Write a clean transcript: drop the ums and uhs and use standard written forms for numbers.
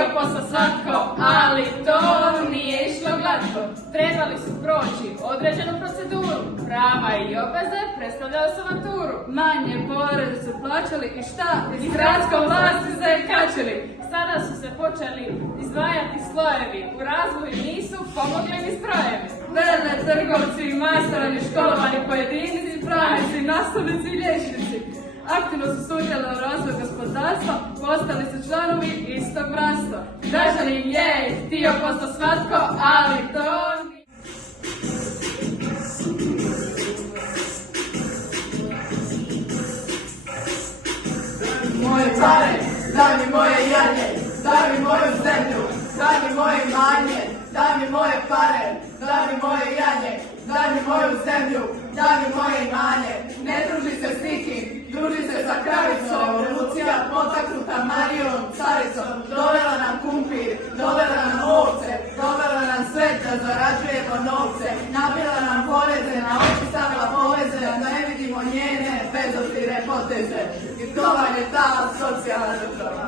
htio posla svatko, ali to nije išlo glatko. Trebali su proći određenu proceduru, prava i obveze predstavljali su avanturu. Manje poreze su plaćali i šta? Iz gradskom vlasti se kačili. Sada su se počeli izdvajati slojevi, u razvoju nisu pomogli ni strojevi. Vele trgovci, majstori, školovani pojedinci, pravnici, nastavnici i liječnici. Aktivno su sudjelovali u razvoju gospodarstva, postali su članovi istog bratstva. Građanin je htio posla svatko, ali to nije. Moje pare, daj mi moje janje, daj mi moju zemlju, daj mi moje imanje, daj mi moje pare, daj mi moje janje, daj mi moju zemlju, daj mi moje imanje. Ne druži se s nikim, druži se sa kravicom, revolucija potaknuta Marijom caricom, dovela nam kumpir, dovela nam ovce, dovela nam sve da zarađujemo novce, nabila nam poreze, na oči stavila poveze, da ne vidimo njene bezobzirne poteze. I to vam je ta socijalna država.